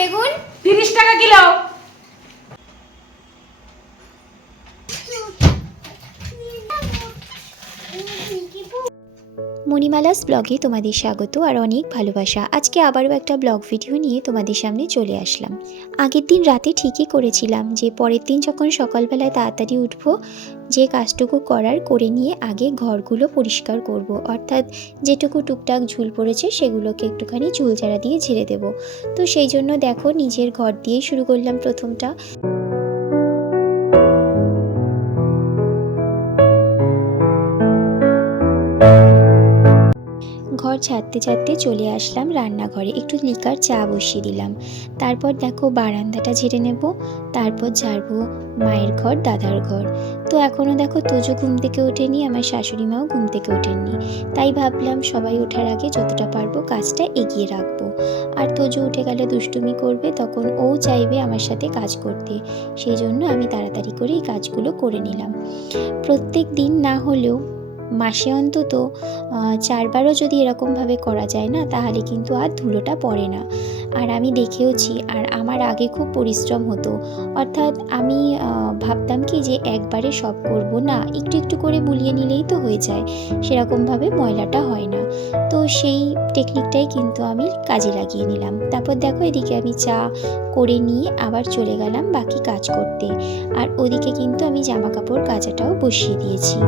বেগুন? 30 টাকা কিলো। মণিমালাস ব্লগে তোমাদের স্বাগত আর অনেক ভালোবাসা। আজকে আবারও একটা ব্লগ ভিডিও নিয়ে তোমাদের সামনে চলে আসলাম। আগের দিন রাতে ঠিকই করেছিলাম যে পরের দিন যখন সকালবেলায় তাড়াতাড়ি উঠবো, যে কাজটুকু করার করে নিয়ে আগে ঘরগুলো পরিষ্কার করব। অর্থাৎ যেটুকু টুকটাক ঝুল পড়েছে সেগুলোকে একটুখানি চুল ঝাড়া দিয়ে ঝেড়ে দেবো। তো সেই জন্য দেখো নিজের ঘর দিয়েই শুরু করলাম প্রথমটা। ঘর ঝাড়তে ঝাড়তে চলে আসলাম রান্নাঘরে, একটু লিকার চা বসিয়ে দিলাম। তারপর দেখো বারান্দাটা ঝেড়ে নেব, তারপর ঝাড়বো মায়ের ঘর, দাদার ঘর। তো এখনও দেখো তোজো ঘুম থেকে ওঠেনি, আমার শাশুড়ি মাও ঘুম থেকে ওঠেননি। তাই ভাবলাম সবাই ওঠার আগে যতটা পারবো কাজটা এগিয়ে রাখবো। আর তোজো উঠে গেলে দুষ্টুমি করবে, তখন ও চাইবে আমার সাথে কাজ করতে। সেই জন্য আমি তাড়াতাড়ি করে এই কাজগুলো করে নিলাম। প্রত্যেক দিন না হলেও মাসে অন্তত 4বারও যদি এরকমভাবে করা যায় না, তাহলে কিন্তু আর ধুলোটা পড়ে না। আর আমি দেখেওছি, আর আমার আগে খুব পরিশ্রম হতো। অর্থাৎ আমি ভাবতাম কি যে একবারে সব করব না, একটু একটু করে বুলিয়ে নিলেই তো হয়ে যায়, সেরকমভাবে ময়লাটা হয় না। তো সেই টেকনিকটাই কিন্তু আমি কাজে লাগিয়ে নিলাম। তারপর দেখো এদিকে আমি চা করে নিয়ে আবার চলে গেলাম বাকি কাজ করতে। আর ওদিকে কিন্তু আমি জামা কাপড় কাচাটাও বসিয়ে দিয়েছি।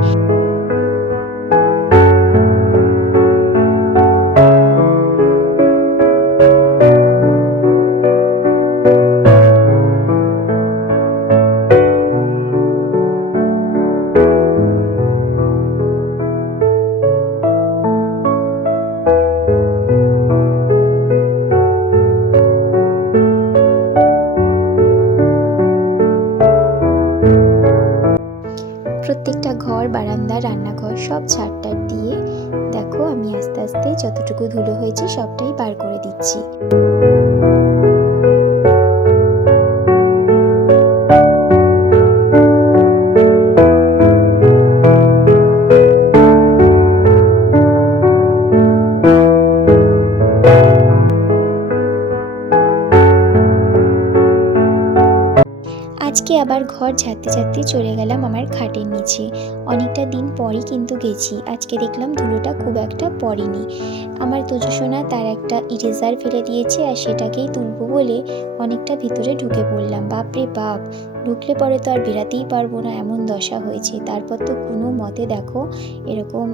প্রত্যেকটা ঘর, বারান্দা, রান্নাঘর সব ঝাড়টার দিয়ে দেখো আমি আস্তে আস্তে যতটুকু ধুলো হয়েছে সবটাই বার করে দিচ্ছি। আজকে আবার ঘর ঝাড়তে ঝাড়তে চলে গেলাম আমার খাটের নিচে। অনেকটা দিন পরই কিন্তু গেছি। আজকে দেখলাম ধুলোটা খুব একটা পড়েনি। আমার তোজো সোনা তার একটা ইরেজার ফেলে দিয়েছে, আর সেটাকেই তুলবো বলে অনেকটা ভিতরে ঢুকে পড়লাম। বাপরে বাপ, ঢুকলে পরে তো আর বেরাতেই পারবো না, এমন দশা হয়েছে। তারপর তো কোনো মতে দেখো এরকম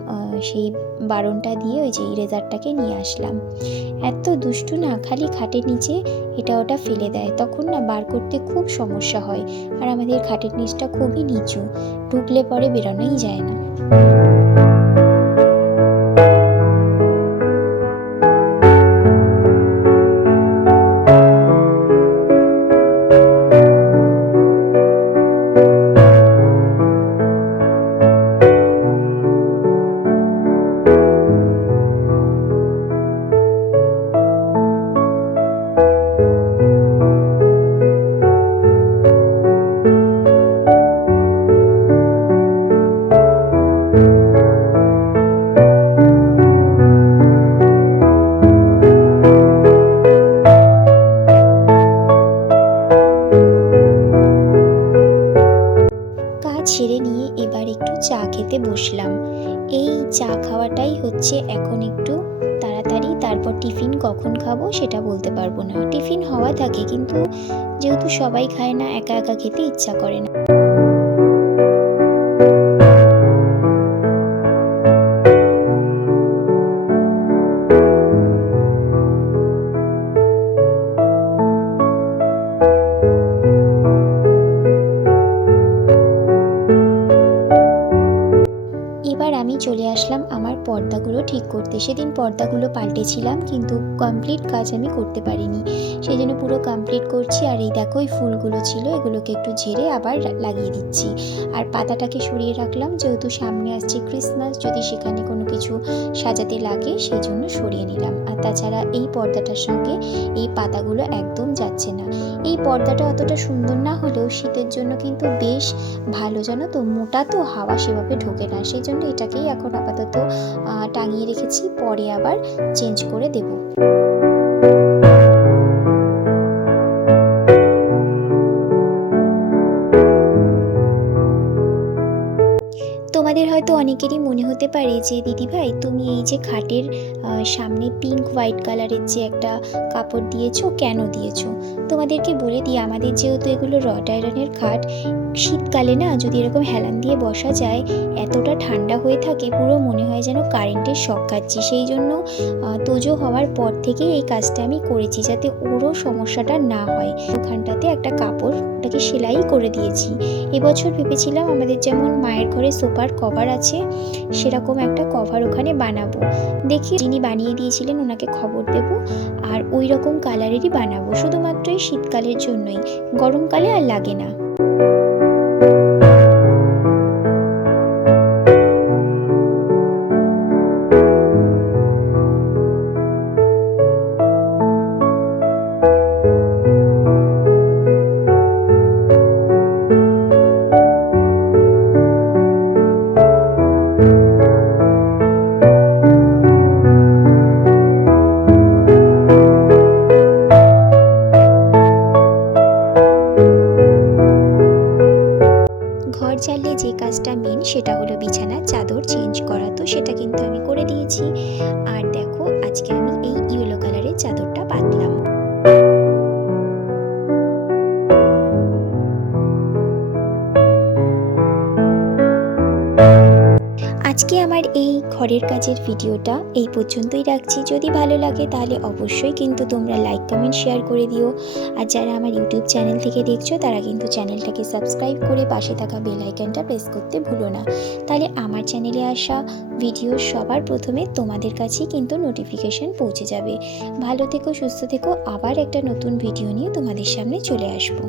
সেই বারণটা দিয়ে ওই যে ইরেজারটাকে নিয়ে আসলাম। এত দুষ্টু না, খালি খাটের নিচে এটা ওটা ফেলে দেয়, তখন না বার করতে খুব সমস্যা হয়। আর আমাদের খাটের নিচটা খুবই নিচু, ঢুকলে পরে বেরোনোই যায় না। ছেড়ে নিয়ে এবার একটু চা খেতে বসলাম। এই চা খাওয়াটাই হচ্ছে এখন একটু তাড়াতাড়ি। তারপর টিফিন কখন খাবো সেটা বলতে পারবো না। টিফিন হওয়া থাকে, কিন্তু যেহেতু সবাই খায় না, একা একা খেতে ইচ্ছা করে না। এবার আমি চলে আসলাম আমার পর্দাগুলো ঠিক করতে। সেদিন পর্দাগুলো পাল্টেছিলাম, কিন্তু কমপ্লিট কাজ আমি করতে পারিনি, সেই জন্য পুরো কমপ্লিট করছি। আর এই দেখো এই ফুলগুলো ছিল, এগুলোকে একটু ঝেড়ে আবার লাগিয়ে দিচ্ছি। আর পাতাটাকে সরিয়ে রাখলাম, যেহেতু সামনে আসছে ক্রিসমাস, যদি সেখানে কোনো কিছু সাজাতে লাগে সেই জন্য সরিয়ে নিলাম। আর তাছাড়া এই পর্দাটার সঙ্গে এই পাতাগুলো একদম যাচ্ছে না। এই পর্দাটা অতটা সুন্দর না হলেও শীতের জন্য কিন্তু বেশ ভালো, জানো তো, মোটা তো, হাওয়া সেভাবে ঢোকে না। সেই জন্য এটাকেই এখন আপাতত টাঙিয়ে রেখেছি, পরে আবার চেঞ্জ করে দেব। অনেকেরই মনে হতে পারে যে দিদিভাই তুমি এই যে খাটের সামনে পিঙ্ক হোয়াইট কালারের যে একটা কাপড় দিয়েছো, কেন দিয়েছো? তোমাদেরকে বলে দিই, আমাদের যেহেতু এগুলো রড আয়রনের খাট, শীতকালে না যদি এরকম হেলান দিয়ে বসা যায় এতটা ঠান্ডা হয়ে থাকে, পুরো মনে হয় যেন কারেন্টের শক খাচ্ছি। সেই জন্য তোজো হওয়ার পর থেকে এই কাজটা আমি করেছি যাতে ওরও সমস্যাটা না হয়। ওখানটাতে একটা কাপড় ওটাকে সেলাই করে দিয়েছি। এবছর ভেবেছিলাম আমাদের যেমন মায়ের ঘরে সোফার কভার আছে সেরকম একটা কভার ওখানে বানাবো। দেখি যিনি বানিয়ে দিয়েছিলেন ওনাকে খবর দেব, আর ওই রকম কালারেরই বানাবো, শুধুমাত্র এই শীতকালের জন্যই, গরমকালে আর লাগে না। ঘর ঝাড়লে যে কাজটা মেন সেটা হলো বিছানার চাদর চেঞ্জ করা, তো সেটা কিন্তু আমি করে দিয়েছি। আর দেখো আজকে আমি এই ইয়েলো কালারের চাদরটা পাতলাম। আজকে আমার এই ঘরের কাজের ভিডিওটা এই পর্যন্তই রাখছি। যদি ভালো লাগে তাহলে অবশ্যই কিন্তু তোমরা লাইক কমেন্ট শেয়ার করে দিও। আর যারা আমার ইউটিউব চ্যানেল থেকে দেখছো তারা কিন্তু চ্যানেলটাকে সাবস্ক্রাইব করে পাশে থাকা বেল আইকনটা প্রেস করতে ভুলো না, তাহলে আমার চ্যানেলে আসা ভিডিও সবার প্রথমে তোমাদের কাছেই কিন্তু নোটিফিকেশন পৌঁছে যাবে। ভালো থেকো, সুস্থ থেকো, আবার একটা নতুন ভিডিও নিয়ে তোমাদের সামনে চলে আসবো।